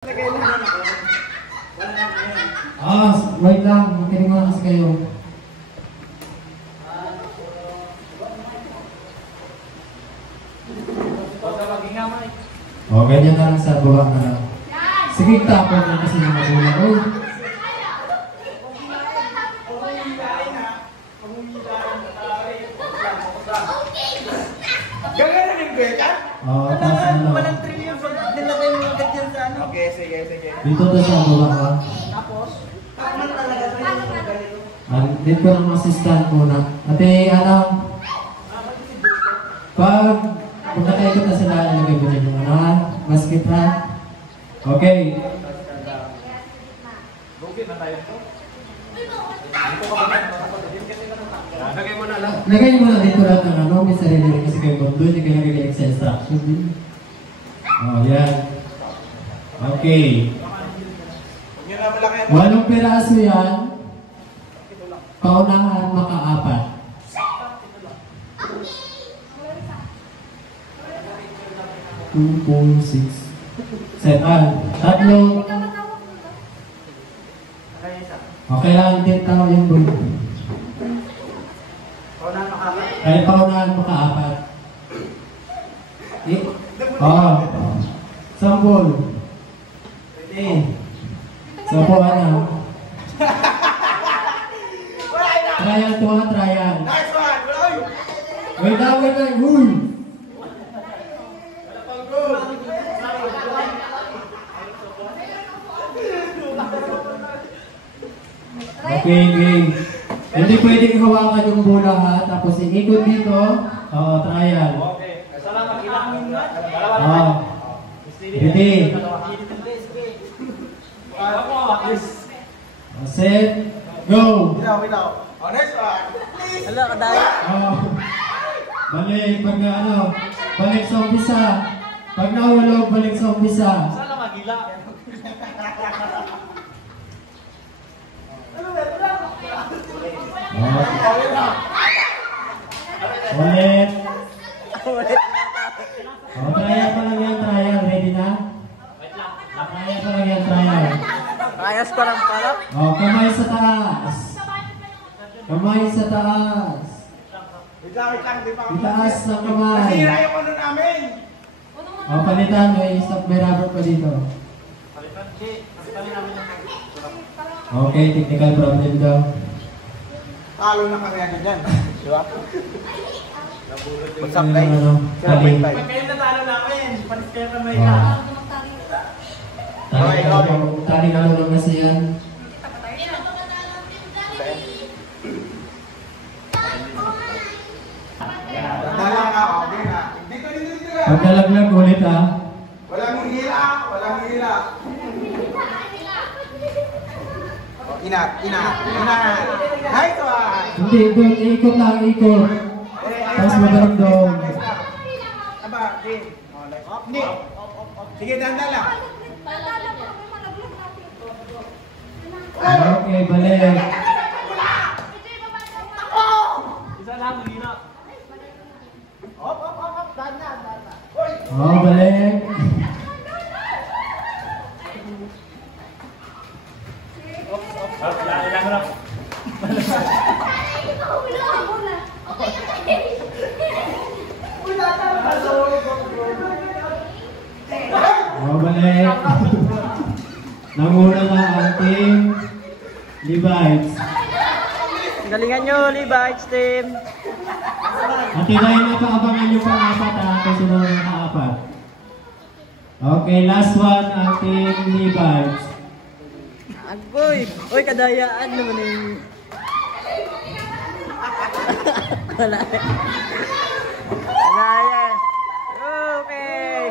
Wait lang. Makinig mo kasi kayo. Ganyan na lang sa baba na lang. Sige, tapon lang kasi yung magulang ko. Gagana rin ba yan? Oo, tapos ano. Walang trillion pag nilagay mo agad yan sa ano. Okay, sige. Dito to sa baba ka. Tapos? Ano talaga rin yung ganito? Dito ng assistant muna. Ate, pag nakaikot na sila, ilagay mo rin yung basket ha. Okay. Bukit na tayo ito. Lagay mo na lang. Lagay mo na dito lahat ng may sarili rin kasi kayo kung doon, hindi kayo nagagaling sa instruction din. Yan. Okay. 8 piraso yan. Paunahan maka-4. 2, 4, 6, 7. 3. Okay lang, din tao yung bulo. Kahit paunahan maka-4. Sampol. Sampol na. Trial to trial. Nice one, bro! Wait lang. Huy! Okay, game. Hindi pwedeng hawakan yung bola ha. Tapos ikot dito. Trial. Okay. Salamat, ilang. Ready. Set. Go. Bitaw. Next one. Hello, kadaya. Balik. Balik sa umpisa. Pag nahulog, balik sa umpisa. Sana magila. Ulit. Trial pa lang yan, trial. Ready na? Trial pa lang yan, trial. Ayos ko lang pala. Kamay sa taas. Kamay sa taas. Wait lang. Itaas na kamay. Nasira yung ano namin. Palitan. May rubber pa dito. Okay, technical problem daw. Talo na kami agad yan. Diba? What's up, guys? Pag kayo natalo namin, panis kayo kamay ka. Tali na lang kasi yan. Dalang ako, okay na. Dito. Pagdalaglag ulit ha. Walang hila. Inat. Nice one. Hindi, doon. Ikot lang, ikot. Tapos mabaramdong. Aba, Jim. Hindi. Sige, dandan lang. Okay, balik. Isa lang, hila. Dandan. Balik. Ilang lang. Balik. Nanguna na ang team Levites. Galingan nyo, Levites team. At dahil napaabangan nyo pang-apat ha, kasi nung naka-apat. Okay, last one ang team Levites. Agoy! Uy, kadayaan naman yung... Wala. Okay!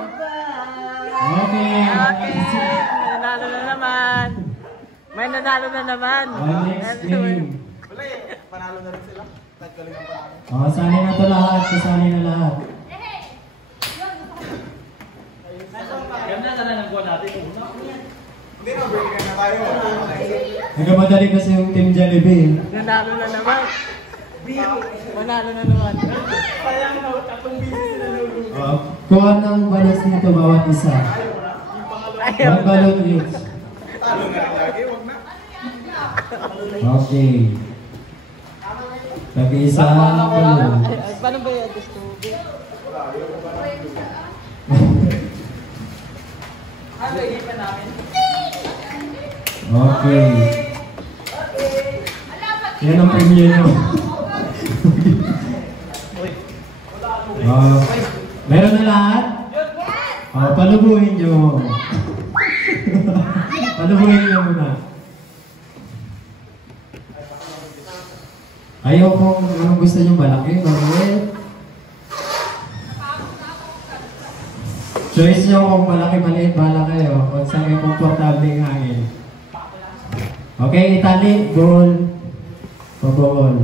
May nanalo na naman! Next game. Wala eh, panalo na rin sila. Nagkalingan pa namin. Sali na to lahat. Kasali na lahat. Ganda na lang ang buwan natin. Hindi na, breaker na tayo. Nagkamadali kasi yung team Jollibee. Nanalo na naman. Manalo na naman. Sayang na, 3 bisis na nalulo. Kuha ng balas nito bawat isa. One balloon each. Talo na rin lagi, wag na. Okay. Tag-isa balloon. Paano ba yung gusto? Okay. Yan ang premiere nyo. Meron na lahat? Palubuhin nyo. Palubuhin nyo muna. Ayaw kung anong gusto nyo malaki, maliit. Choice nyo kung malaki, maliit, bahala kayo. Kung saan kayo komportable yung hangin. Okay, itali, goal. Pabawal.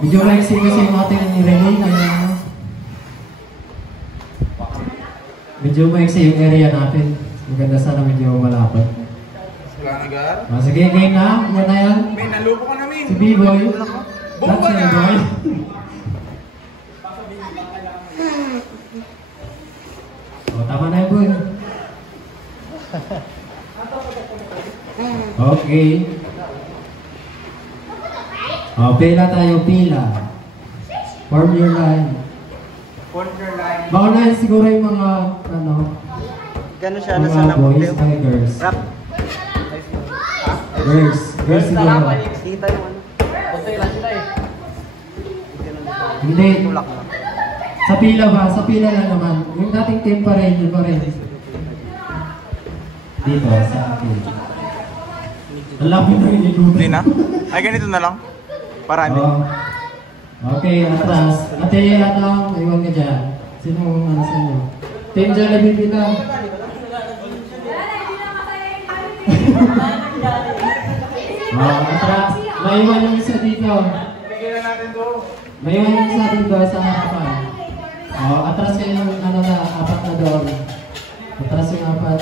Medyo maiksi kasi yung ating relay na medyo maiksi yung area natin. Maganda sana medyo malapad. Wala na gar? Sige, game na. Yan na yan. May nalupo ka namin. Si B-Boy. Bomba That's na! B-Boy. Tama na yun, boy. Okay. Pila tayo, pila. Form your line. Corner line. Maunahin siguro yung mga, Gano'n siya, nasa mga lang boys ay girls. Rap. Girls siguro. Kita yung ano. Basta lang sila eh. Hindi. Tulak na. Sa pila ba? Sa pila lang naman. Yung dating team pa rin, yun pa rin. Dito, sa akin. Ang lapit na yung ikutan. Hindi na? Ay, ganito na lang. Para hindi. Okay, atras. Ate, iwan ka dyan. Sino ang ano sa inyo? Team Jollibee dito. Atras. Maiwan yung isa dito. Bigyan na natin to. Maiwan yung isa dito sa harapan. Atras kayo ng apat na doon. Atras yung apat.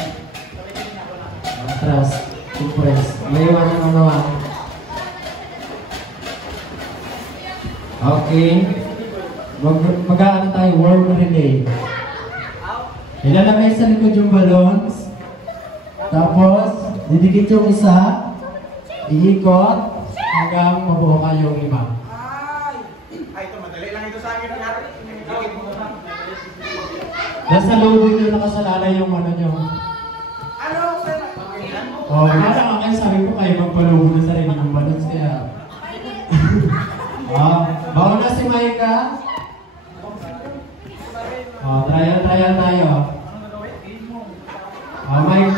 Atras. Impress. Maiwan yung ano. Okay. Mag-ano tayo, warm relay. Ilalagay sa likod yung balloons. Tapos, didikit yung isa. Iikot. Hanggang mabuo kayong lima. Ay, ito, madali lang ito sa akin. Dikit mo na. Nasa loob nyo nakasalalay yung ano nyo. Ano? Nasa nga kayo sabi ko kayo magpalubo na sarili ng balloons kaya. Bawa na si Maika. Trial tayo. Mike.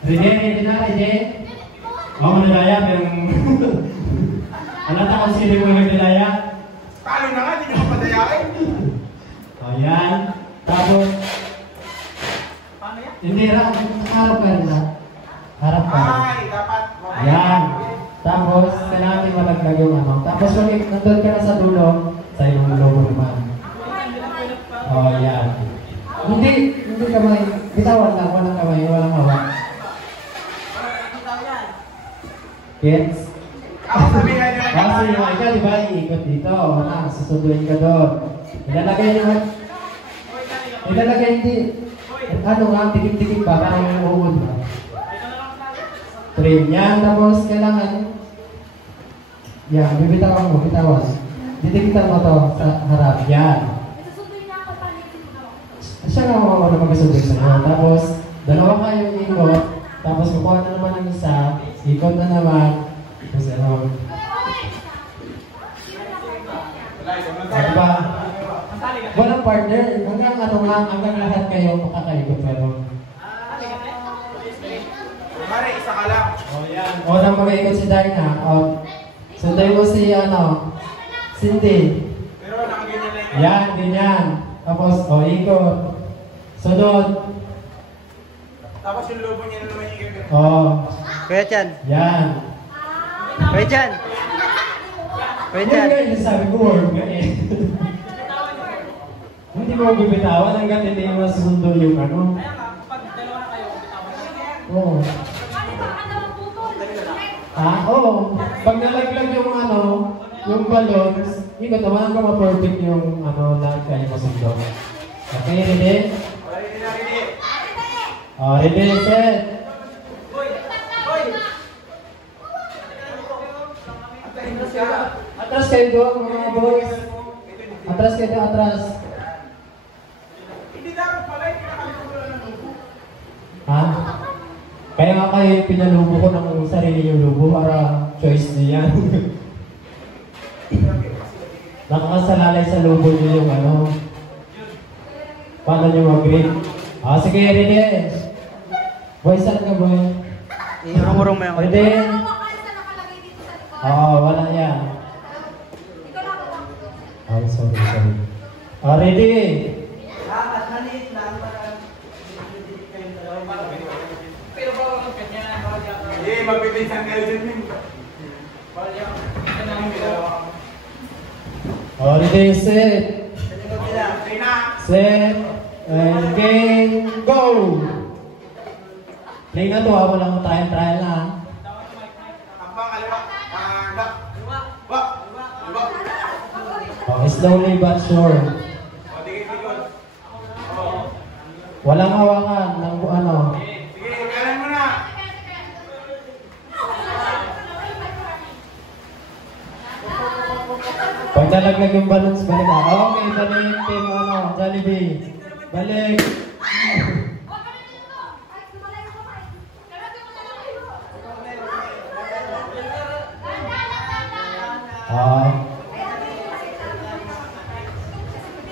Ready na, ready? Manadaya, pero... Alata kung sino yung manadaya? Talo na nga, hindi nyo mapadayain. Ayan. Tapos... Hindi, harap ka rin na. Harap ka rin. Ay, dapat. Ayan. Tapos, kailangan din malaglag yung ano. Tapos, kung nandun ka na sa dulo, sa'yo yung logo naman. Ayan. Hindi kamay. Bitawan lang, walang kamay, walang hawak. Gets? Ako sabihan nyo na Kasi yung ikaw, di ba, iikot dito. Susunduin ka doon. Ilalagay hindi. Ano nga, dikit-dikit ba? Parang yung uod ba? Trim yan, tapos kailangan yan, bibitawan mo, bitawan. Didikitan mo to sa harap, yan. Siya nga ako na mag-isubig sa iyo. Tapos, dalawa kayong ikot, tapos kukuha na naman ang isa, ikot na naman, tapos ano. Diba? Walang partner, hanggang ano nga, hanggang lahat kayo makakaikot pero. Mare, isa ka lang. Yan. Unang mag-ikot si Darna. Sunday mo si Cindy. Pero nakaganyan na yun. Yan, ganyan. Tapos, ikot. Sunod. Tapos yung lobo niya na naman yung gagawin. Kuya Chan. Yan. Kuya Chan. Kuya Chan. Hindi nga, sabi ko, worm nga eh. Hindi mo bibitawan hanggang hindi mo sundo yung ano. Oo. Oo. Pag nalaglag yung ano, yung balloons, ikot naman ka ma-perfect yung ano, lahat kayo masundo. Okay, ready? Ready, set. Atras kayo doon, mga boys. Atras kayo doon, atras. Hindi dapat pala, pinakalimutan ng lubo. Ha? Kaya nga kayo pinalubo ko ng sarili yung lubo para choice niya. Nakakasalalay sa lubo niyo yung ano. Paano niyo mag-grade? Sige, ready. Boy, saan ka, boy? Ingurong mo yung Ready? Oo, wala yan. Sorry. Ready? At maliit lang para Pero ba ang kanya? Hindi, magpipinsan kayo din. Ready, set. Set. And game, go! Play na to, walang trial na. Slowly but sure. Walang hawakan ng ano. Sige, kailan mo na. Pag nalaglag yung balance, balik ako. Okay, balik team ano, Jollibee. Balik.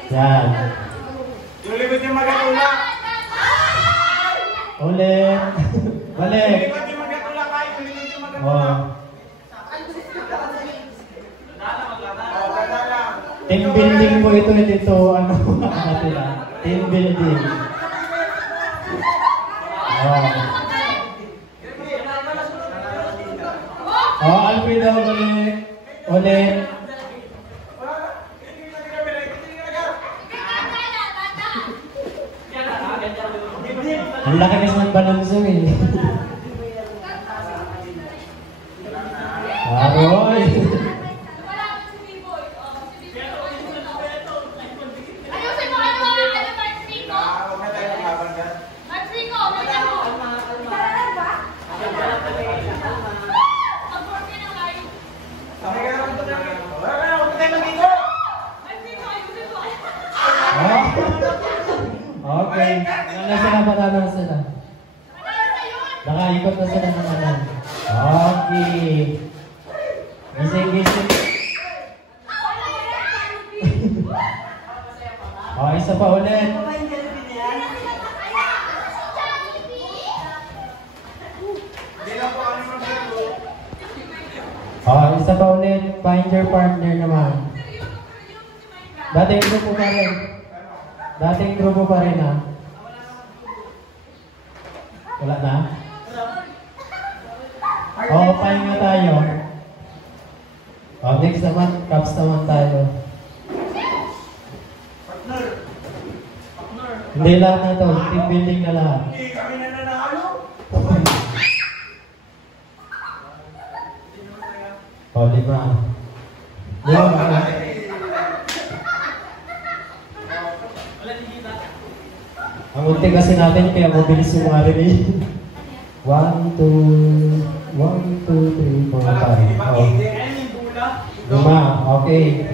Yan. Lumibot yung magatula. Ulit. Balik. Lumibot yung magatula kayo. Lumibot yung magatula. Team building po ito, dito ano, natila. Team building. Alfredo, ulit. Ang laki ng balonso eh. Aroy! Okay. Panalo na sila. Nakaikot na sila ng ano. Okay. Gising. Isa pa ulit. Isa pa ulit. Find your partner naman. Dating grupo pa rin ha. Wala na? Pahinga tayo. Next naman, caps naman tayo. Hindi lahat na ito, team building na lahat. Hindi kami nananalo. Lima. Lima. Ang unti kasi natin, kaya mabilis yung mga relay. 1, 2, 3, 4, 5. Lima, okay.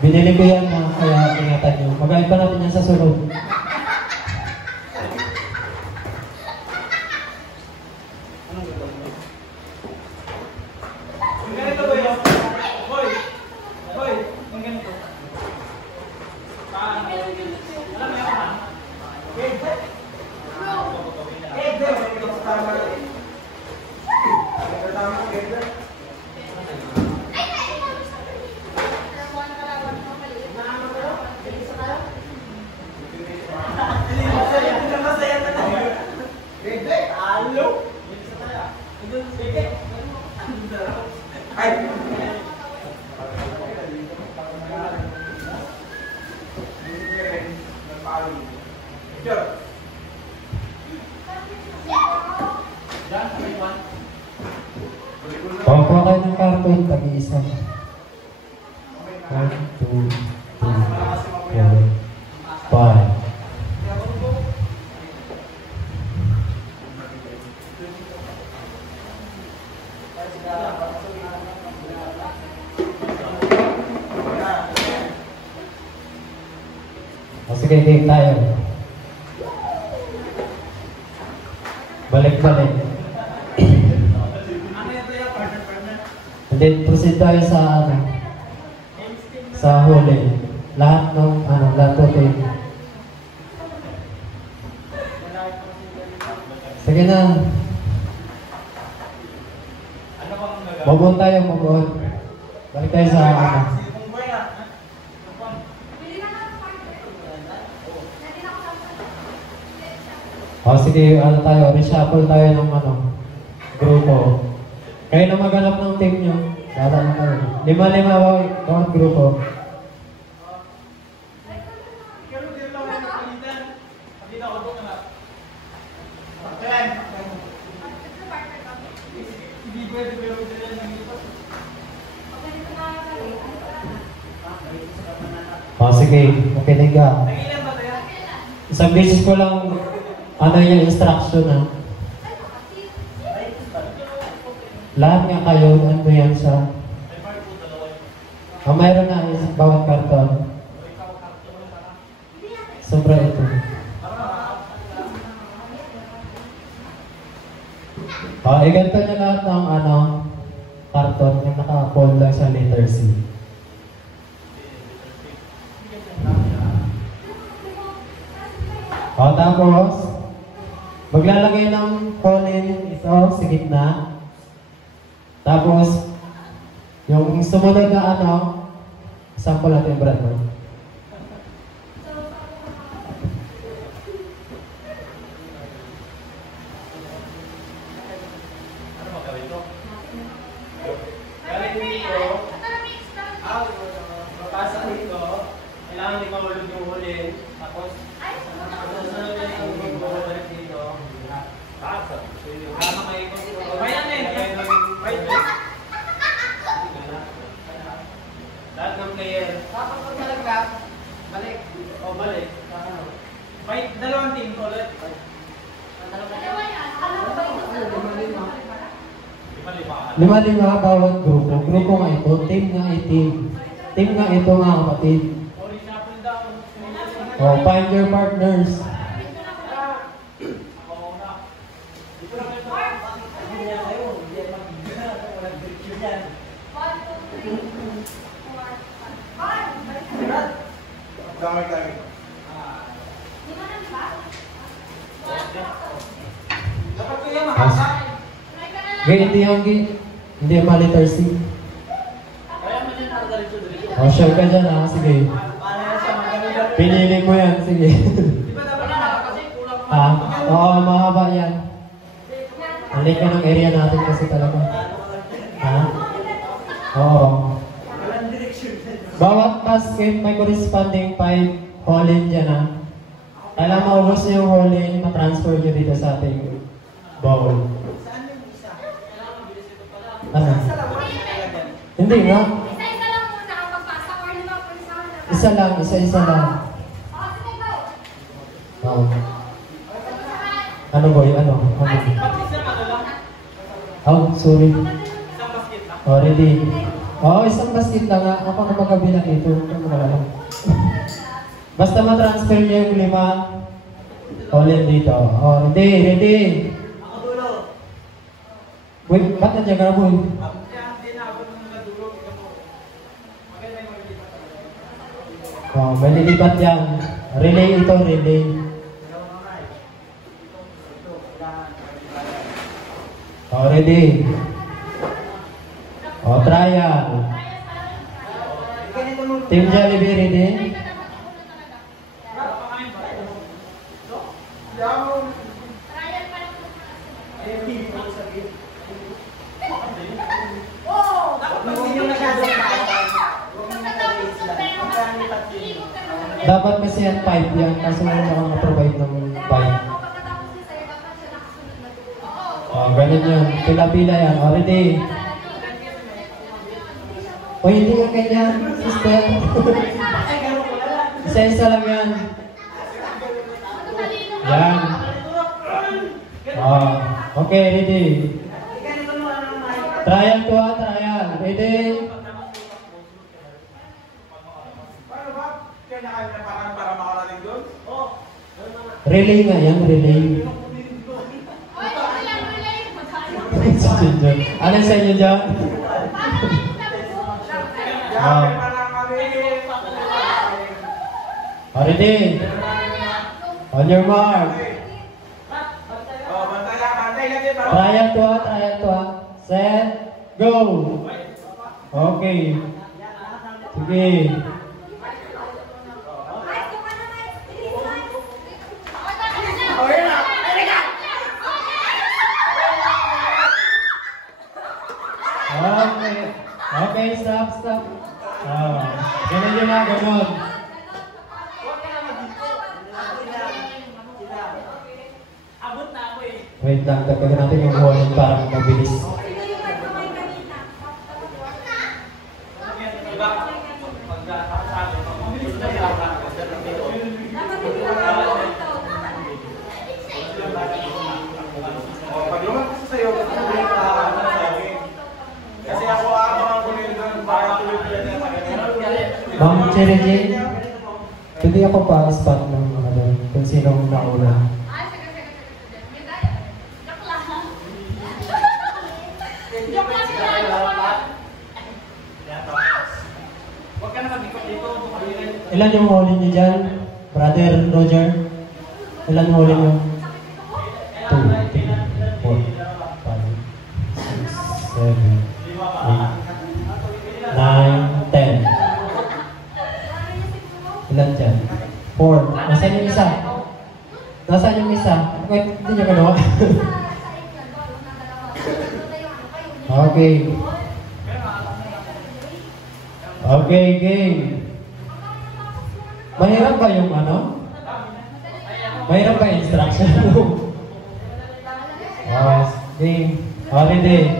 Binili ko yan na kaya ingatan nyo. Magalit pa natin yan sa sunod. Kuha kayo ng karton, tag-iisa. 1, 2, 3, 4, 5. Sige, game tayo. Balik-balik. And then proceed tayo sa sa huli. Lahat ng lahat ng team. Sige na. Mabuon tayo, mabuon. Balik tayo sa sige, tayo, reshuffle tayo ng grupo. Kayo na maghanap ng team nyo. Dada na tayo. 5-5 bawat grupo. Sige, makinig ka. Isang beses ko lang yung instruction lahat nga kayo, yan siya. Mayroon na bawat karton. Sobra ito. Iganto niya lahat ng karton yung naka-fold lang sa letter C. Tapos maglalagay ng pollen ito sa gitna. Tapos yung sumunod na sample natin, Brad, no? Lima bawat grupo. Grupo nga ito. Team nga team. Team nga ito mga kapatid. Find your partners. Hindi yung letter C. Sure ka dyan sige. Pinili mo yan, sige. Mahaba yan. Halik ka ng area natin kasi talaga. Oo. Bawat basket may corresponding 5 hole-in dyan Kailangan maubos niyo yung hole-in, ma-transfer nyo dito sa ating bowl. Hindi nga. Isa-isa lang muna ang pagpasa or lima po isa lang. Isa lang. Ano boy? Sorry. Ready. Isang basket lang nga. Ako na magkabilang ito. Basta ma-transfer niyo yung 5 hole-in dito. Ready. Wait, ba't nandiyan ka na boy? May nilipat yan. Relay ito, relay. Ready. Trial. Team Jollibee, ready? Dapat kasi yan 5 yan, kasi wala akong na-provide ng 5. Ganun yun. Pila-pila yan. Ready? O hindi ka ganyan, sister. Isa-isa lang yan. Yan. Okay, ready. Trial to trial. Ready? Paano ba? Kailangan na parang para makarating doon? Relay nga yan, relay. Ano sa inyo dyan? Ready? On your mark. Trial to set, go. Okay. Sige. Okay. Okay, stop. Ganun yun na, ganun. Wait lang, dagdagan natin yung volume para mabilis. Pag lumang kasi sa'yo, kasi ako ang kunin doon para tuloy-tuloy na sa ganyan. Ma'am Cherry Jane, pwede ako pa-spot ng kung sinong nauna. Ilan yung huli niyo dyan? Brother Roger? Ilan yung huli niyo? 2, 3, 4, 5, 6, 7, 8, 9, 10. Ilan dyan? 4. Nasaan yung isa? Nasaan yung isa? Wait, hindi niyo ganawa. Okay. Okay, game. Mahirap ba yung ano? Mahirap ba yung instruction? Game. Ready.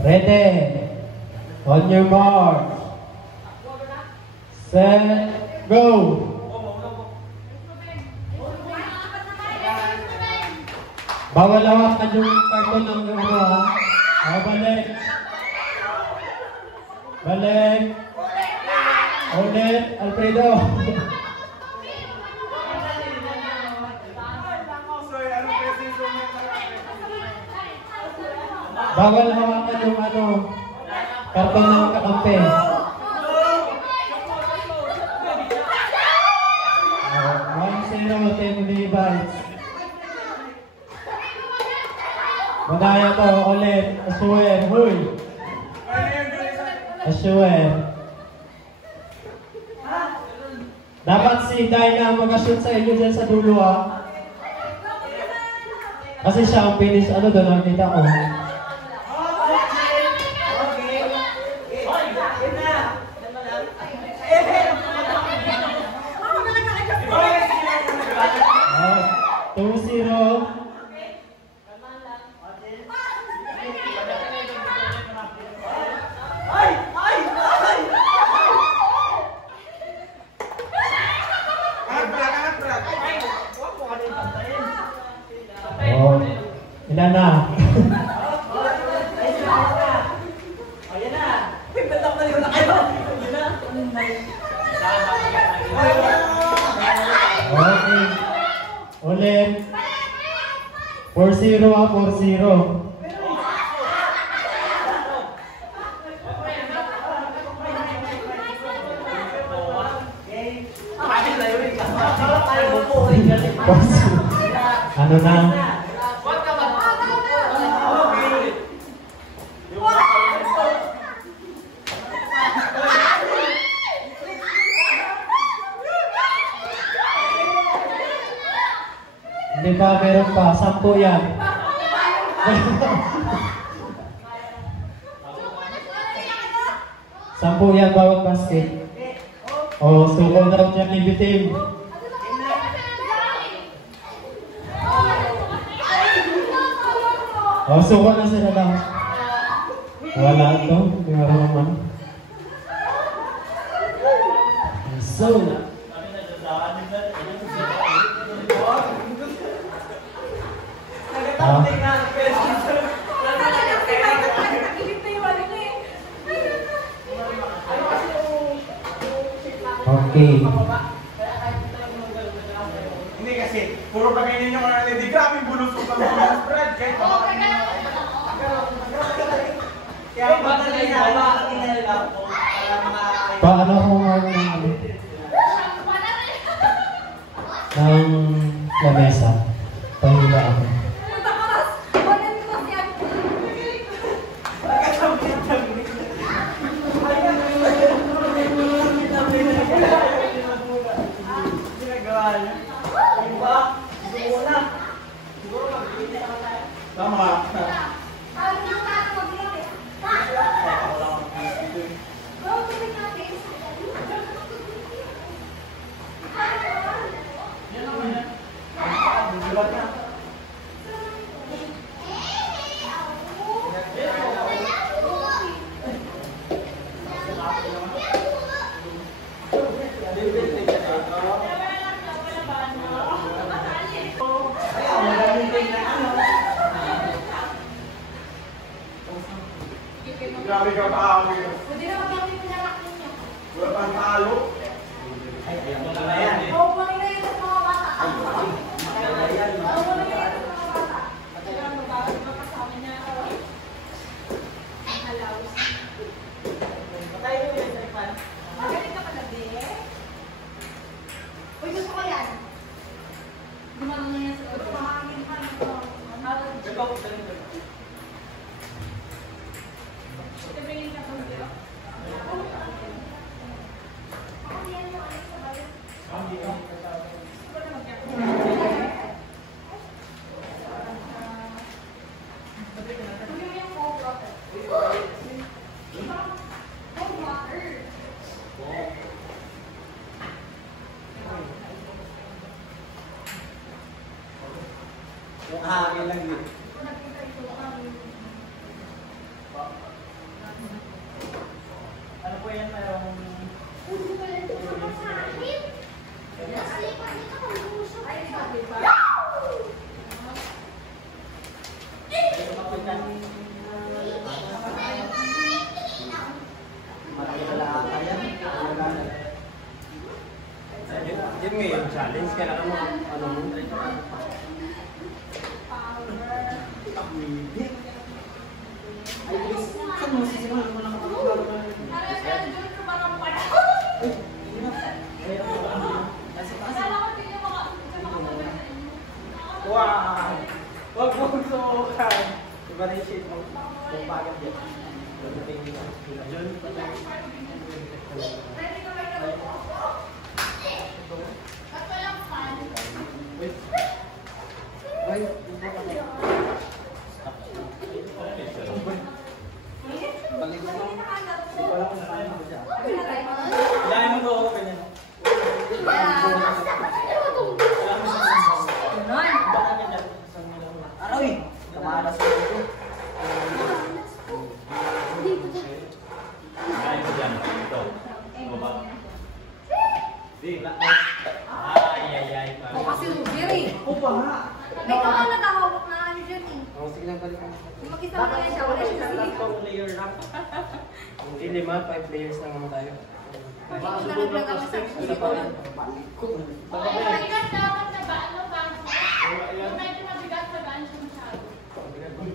Ready. On your mark. Set. Go. Bawal hawakan yung karton ng ano ha. Balik. Balik. Ulit, Alfredo. Bawal hawakan yung ano, karton ng kakampi. 1-0, Team Levi's. Madaya to, ulit, Asuen, huy. Asuen. Dapat si Dyna mag-shoot sa inyo dyan sa dulo ha. Kasi siya ang finish, ano doon, nakita ko. Ilan na? Okay. Ulit. 4-0 ha, 4-0. Ano na? Hindi ba meron pa? 10 yan. Sampu yan bawat basket. O, suko daw dyan ni Bitim. O, suko na sila daw. Wala ito. Meron naman. So, Nagtatapos nga. Nagilip na yung ano ko eh. okay. Hindi kasi, puro pa ganyan yung ano, hindi grabe bulusok ang mga spread. Kahit pa Oo, kaya Kaya madali na nila po para mga Paano kung ano ng lamesa? Pahila ako. ginagawa niya. Diba? Siguro na. Siguro mag-ibig na tayo. tama. Diba na? Kaya maraming kayo na ano. Grabe ka pa Hindi na magiging pinalak ninyo. Wala pang talo. Ay, ayan mo na yan eh. Oo, wala na yun sa mga bata. Ayan, Oo, wala na yun sa mga bata. Kailangan mo ba? Diba kasama niya ako? Alaws. Patay mo yun sa ipan. Magaling ka pala, be. Uy, gusto ko yan. Gumano na yan sa ulo. Mahangin pa. Ikaw, saling ko. Tingin ka sa ulo. Ako yan yung ano sa bayan. Hindi ka kasama. Gusto ko na mag-yak. Kunin mo yung cold water. Cold water. Yung hangin lang yun. Nakita ito kami. Ano po yan? Mayroong... Ay, sabi ba? Yun nga yung challenge. Kailangan mo ano mo. Ay, please. Saan mo sisimulan mo lang kapag wow! Huwag mong subukan. Iba na yung shade mo. Kung pagod yan. Pagdating nila. Diyan, patay. Wait. Ay, baligo mo. Di ko alam kung saan mo siya. Ilahin mo ko ako ganyan. Aroy! Kamalas ko ito. Ay, dyan. Ito. Baba. Di. Ay. O kasi ubiri. Ako pa nga. May ka nagahawak na ano dyan eh. Oh, sige lang balikan. Kung makita mo yan siya, wala siya sa Tatlong layer lang. Hindi 5 players lang naman tayo. Hindi ko nalaglag ako sa Isa pa yan. Mabigat dapat na ba? Ano ba? Kung medyo mabigat sa gaan siya masyado.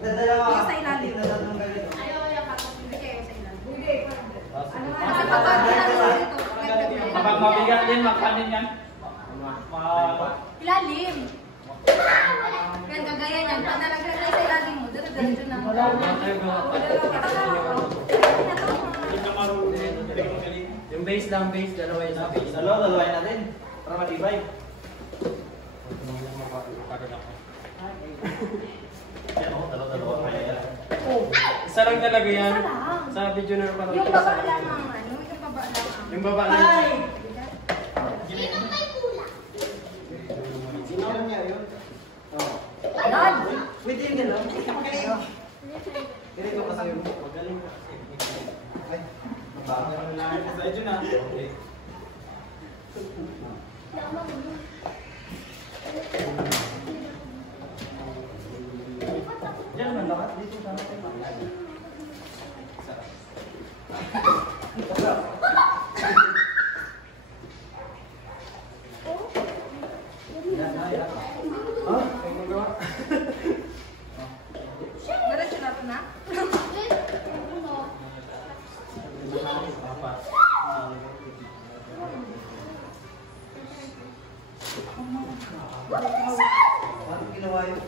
Dadalawa. Yung sa ilalim. Tatlong ganito. Ayaw kapag hindi kayo sa ilalim. Hindi. Ano nga? Kasi Kasi pag dito, Kapag mabigat din, makanin yan. ilalim. Yan, kagaya niyan. Pag nalaglag tayo sa ilalim mo, dito na. Yung base lang, base. Dalawa yun sa base. Dalawain natin. Para matibay. Isa lang talaga yan. Isa lang. Sa video na parang Yung baba lang ang ano, yung baba lang ang... Yung baba lang. Ay! Sino lang niya yun? Ayan! Pwede yung gano'n. Ganito ka sa'yo mo. Magaling ka. Ay, mababa. Sa edyo na. Diyan naman lahat. Dito sa natin. Diretso na ito na? Parang ginawa yun.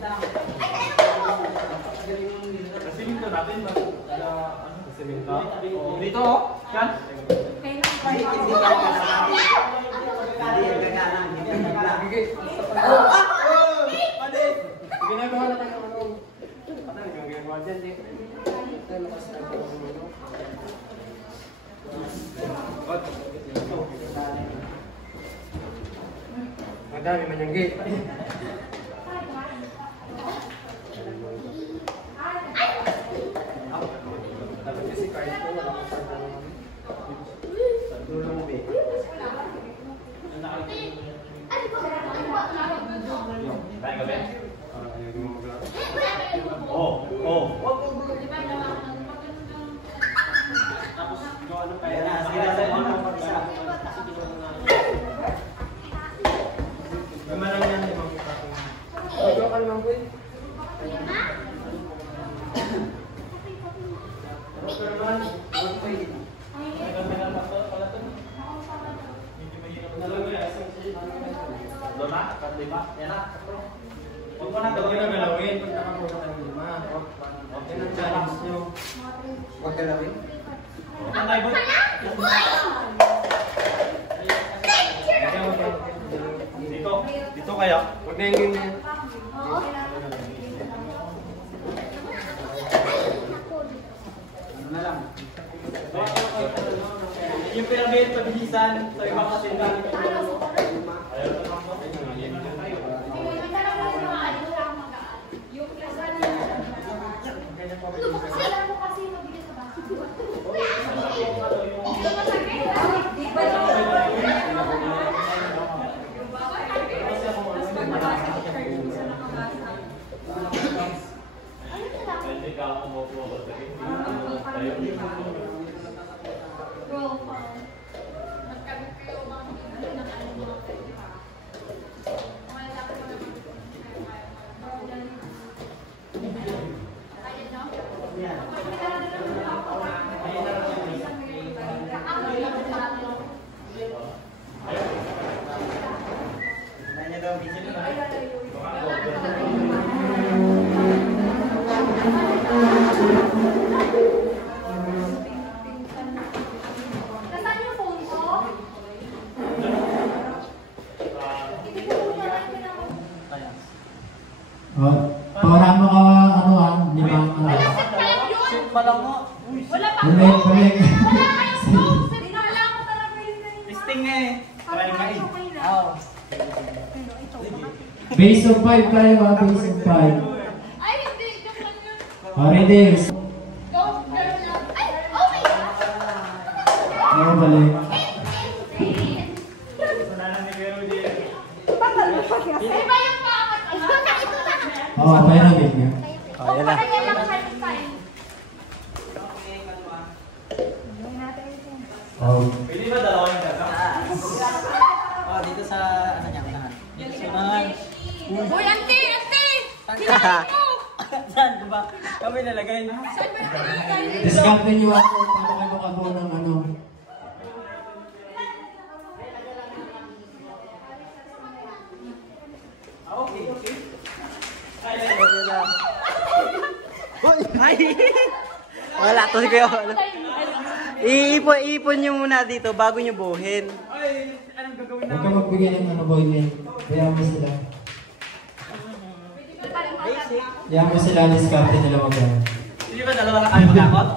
Siminto natin. Siminto. Dito oh. Yan. Hindi yan gagana. Hindi yan gagana. Ginagawa na tayo ng ano. Ano yung ginagawa dyan, eh? Madami man yung gate. Dapat kasi kahit ko wala kang santa naman. Dulo mo, be. Kaya ka ba? Ayun mo mag- Oo. Oo. Tapos, ano pa yan? Sila sa mga pag-isa. Gama lang yan, limang kita. Ikaw ka naman, boy. Ano ka naman? Ano pa yun? Doon na? Lima? Yan na? Huwag mo na Huwag gawin. na galawin pag nakakuha ka ng lima. Yan ang challenge nyo. Huwag galawin. Ang tayo boy? Dito? Dito kaya? Huwag na yung ganyan. Ano na lang? Yung pinabit, pabilisan, sa ibang kasindan. Nasaan yung phone ko? Oh, paurahan mo ka, ano ah, limang ano. Shoot pa lang mo. Wala pa. Balik, balik. Wala kayong phone. Wala ko talaga yun. Testing nga eh. Try nga eh. Oo. Base of 5 tayo ah, base of 5. Ay, hindi. Joke lang yun. Ready? Go. Ganun lang. Ay, oh my God. Ano balik? Iba yung pangat. Ito na, ito na. Oo, tayo na gate nga. Oh, yan lang sa time. Oh. Pwede ba dalawang gata? Oh, dito sa ano niya, unahan. Dito sa unahan. Uy, auntie! Auntie! Kinain mo! Saan ko ba? Kami nalagay. Saan ba yung Discount nyo ako, paano kayo makabuo ng ano. Okay, okay. Ay! Wala to kayo. Iipon nyo muna dito bago nyo buhin. Ay, anong gagawin Huwag ka magbigay ng ano boy name. Kaya mo sila. Basic. Kaya mo sila, discount nila mag-ano. Hindi ba dalawa lang kayo magkakot?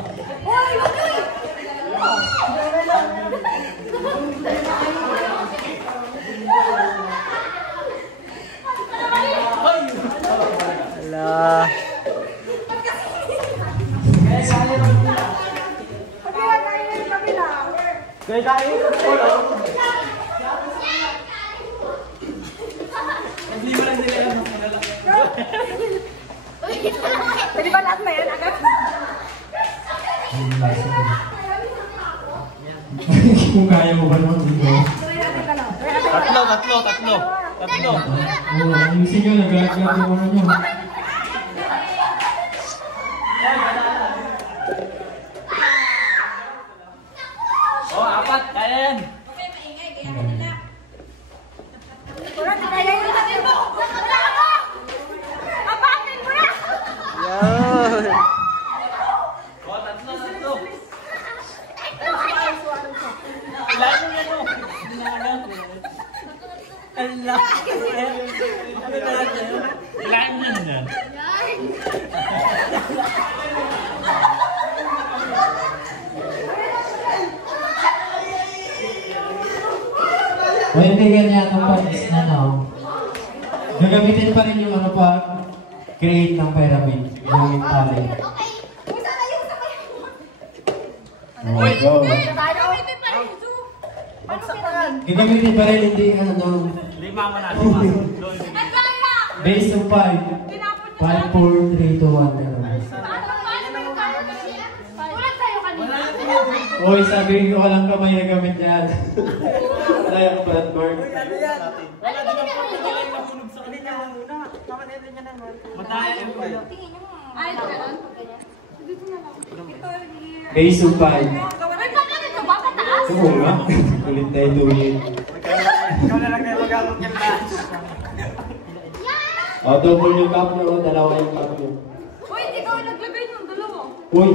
Ala. Kaya kayo. Pwede ba lahat na yan agad? Kung kaya mo ba naman dito? Tatlo. Oo, ayusin nyo, nag-agad yung ano nyo. Apat. Kaya yan. Wala, di kaya yun natin mo! Wala ka mo! Abatin mo na! Tatlo. Ilan mo yan o? Ilan mo yan? O hindi ganyan ang panis na no. Gagamitin pa rin yung ano pa, create ng pyramid. Yung tali. Okay. Isa na yung sabay. Oh, go. Gagamitin pa rin. Ano pinag? Gagamitin pa rin hindi ano. 5 mo na. 5. Ang kaya! Base of 5. 5, 4, 3, 2, 1. Paano mo yung kaya kasi? Tulad tayo kanina. Uy, sabi ko lang kamay na gamit yan. Wala yung flatboard. Ano ba ginagawa? Mataya yung pala. Tingin nyo mo. Ay, ganun? Dito na lang. Ito here. Base of 5. Ay, bakit ito ba? Pataas? Oo nga. Kulit tayo tuwin. Ikaw na lang na mag-alok yan na. O, double yung cup nyo. Dalawa yung cup nyo. Uy, hindi ka naglagay ng dalawa. Uy,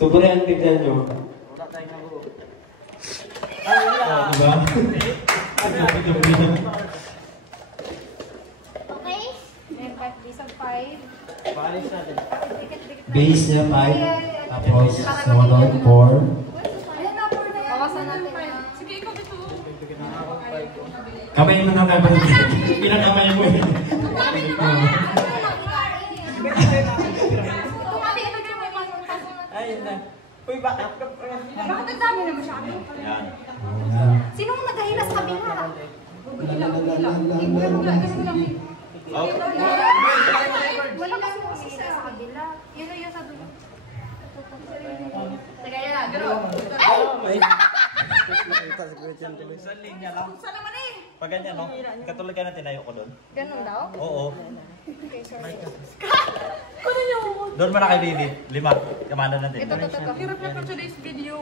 sobra yan. Tignan nyo. Wala tayong nabuo. O, diba? Okay? Then, 5 days of 5. Paalis natin. Base niya 5. Tapos, sunod 4. Ayan na, 4 na yan. Bawasan natin yan. Sige, ikaw dito. Kamay mo na kamay. Pinakamay mo eh. Ito nga, ilagay mo yung Ay, yun na. Uy, bakit? Bakit ang dami na masyado? Yan. Sino mo nagahila sa kabila? Wala kasi mo sisa sa kabila. Yun na yun sa dulo. Teka, yan na. Garo. Isang linya lang. Saan naman eh? Pag ganyan, no? Katulad ka na tinayo ko doon. Ganun daw? Oo. Okay, sorry. Kunin niyo ako. Doon mo na kay baby. 5. Kamanda natin. Ito. Hirap na for today's video.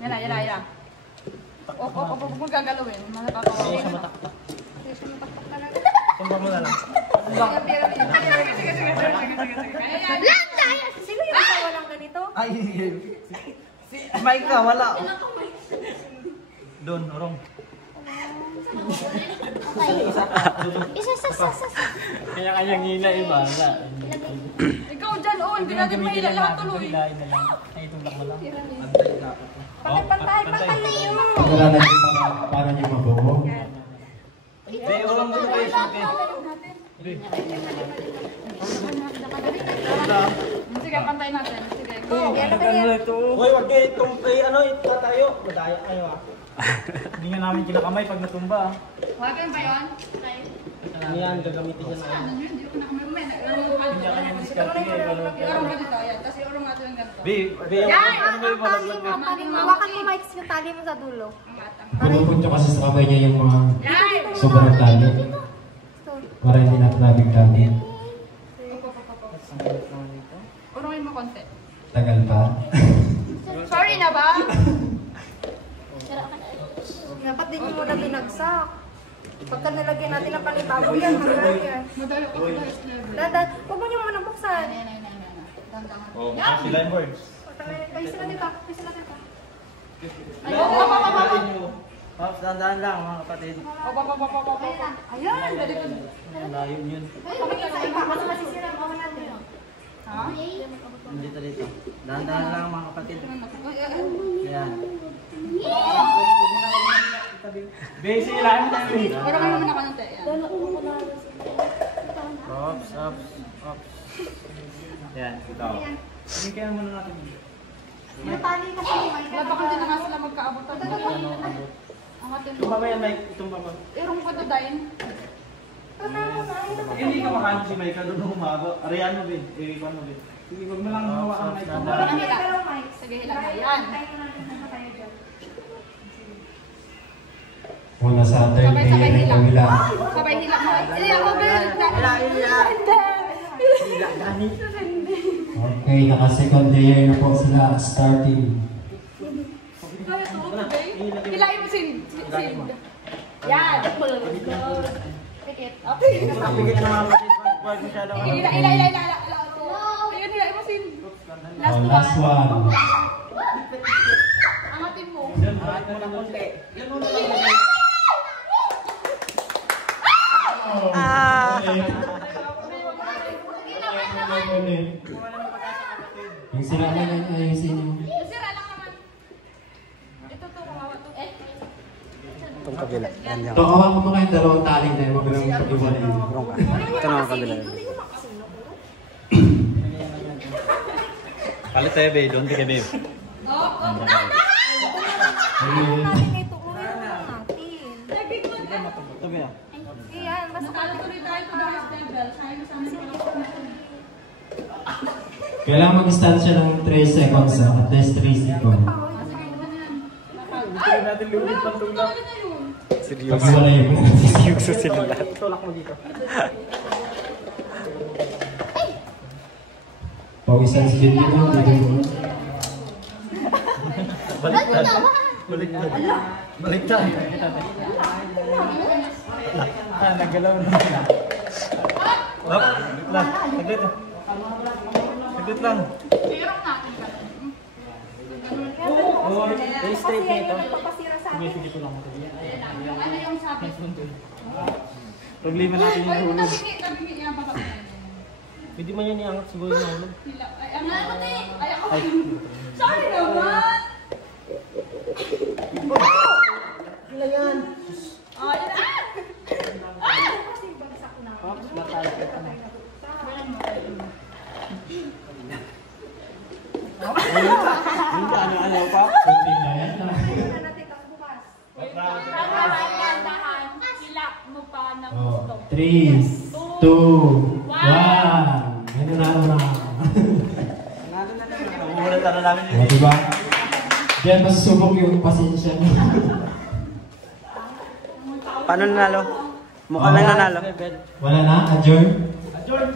Yan na. Huwag mo gagalawin. Makakakawa. Hindi siya matakpak talaga. Tumba mo na lang. Lang tayo! Sino yung walang ganito? Ay, si Mike ka, wala. Doon, orong. Isa. Kanya-kanyang hila, iba. Ikaw dyan, oh. Hindi natin mahila lahat tuloy. Hilain na lang. Ay, itulak mo lang. Pantay na yun. Wala na yung para niyo mabuo. Be, orong dito kayo. Sige, pantay natin. Sige, go. Hoy, wag kayo ano, ito tayo. Madaya kayo ah. Hindi nga namin kinakamay pag natumba ah. Wagin ba yun? Ano yan, gagamitin niya na yan. Ano yun? Hindi ko nakamay. Hindi ka kanya diskarte kayo. Iorong mo dito. Ayan. Tapos iorong natin ang ganito. Be, Ano ba yung malaglag na? Hawakan mo, Mike, yung tali mo sa dulo. Pupunta kasi sa kamay niya yung mga Yan! sobrang tali. Para hindi natlabing tali. Urongin mo konti. Tagal pa. Sorry na ba? Dapat din mo muna binagsak. Pagka nalagyan natin ang panibago yan, hanggang yan. Madali ko sa next level. Huwag mo niyo muna buksan. Dandangan. oh, sila yung boards. Ayusin natin pa. Pops, dahan-dahan lang mga kapatid. Ayan. Layo yun. Pamigil sa iba, kasi masisira ang kawan natin. Ha? Dito. Dahan-dahan lang mga kapatid. Ayan. Basic lang tayo. Urongin mo muna konti. Yan. Pops. Yan, ikaw. Hindi kaya muna natin. Yung tali kasi ni Mike. Wala baka hindi na nga sila magkaabot. Ang atin mo. Tumba ba yan, Mike? Tumba ba? Irong ko to, Dain. Tapos Hindi ka makaano si Micah doon humaba. Ariano din. Paano din? Sige, huwag mo lang hawakan Mike. Walang hila. Sige, hila na. Yan. Muna sa third Sabay layer ng hila. kabila. Sabay hila mo. Hila mo, Bel. Hila, Dani. Okay, naka-second layer na po sila starting. Hilain mo sin. Yan. Pikit. Okay. Kapigil na mga kapatid masyado. Hila. Ayan, hilain mo sin. Oh, last one. Angatin mo. Angat mo ng konti. Yung sila na yan, ayusin nyo. Sira lang naman. Ito to, kawawa to. Itong kabila. Yan yan. Ito, hawakan mo kayong dalawang tali na yung magalang pag-iwalay. Meron ka. Ito na ang kabila. Kalit tayo, babe. Doon ka, babe. Tabi na. Nakatuloy tayo to the highest level. Kaya mo sa amin Kailangan mag-stand siya ng 3 seconds, at least 3 seconds. Gusto natin lumit pang tulak. Pag-iwalay mo. Seryoso sila lahat. Tulak mo dito. Pag-isang spin dito, dito. Baliktad. Baliktad. Baliktad. Nagalaw na sila. Hop. Saglit lang. Saglit lang. Hirap natin ka. Oo, very straight na ito. Sige, sige ko lang. Ano yung sabi? Paglima natin yung hulog. Tabingi yan pa kami. Pwede man yan iangat siguro yung hulog. Ay, ano na pati? Ay, ako. Sorry naman. Sila yan. Oh, yan na. Pops, batay. Hindi ka ano Pops? Kunti na yan. Dahan-dahan. Hila mo pa ng gusto. 3, 2, 1. Ano na. Umulat na namin O, diba? Diyan masusubok yung pasensya niyo. Paano nanalo? Mukhang nanalo. Wala na? Adjourn? Adjourn.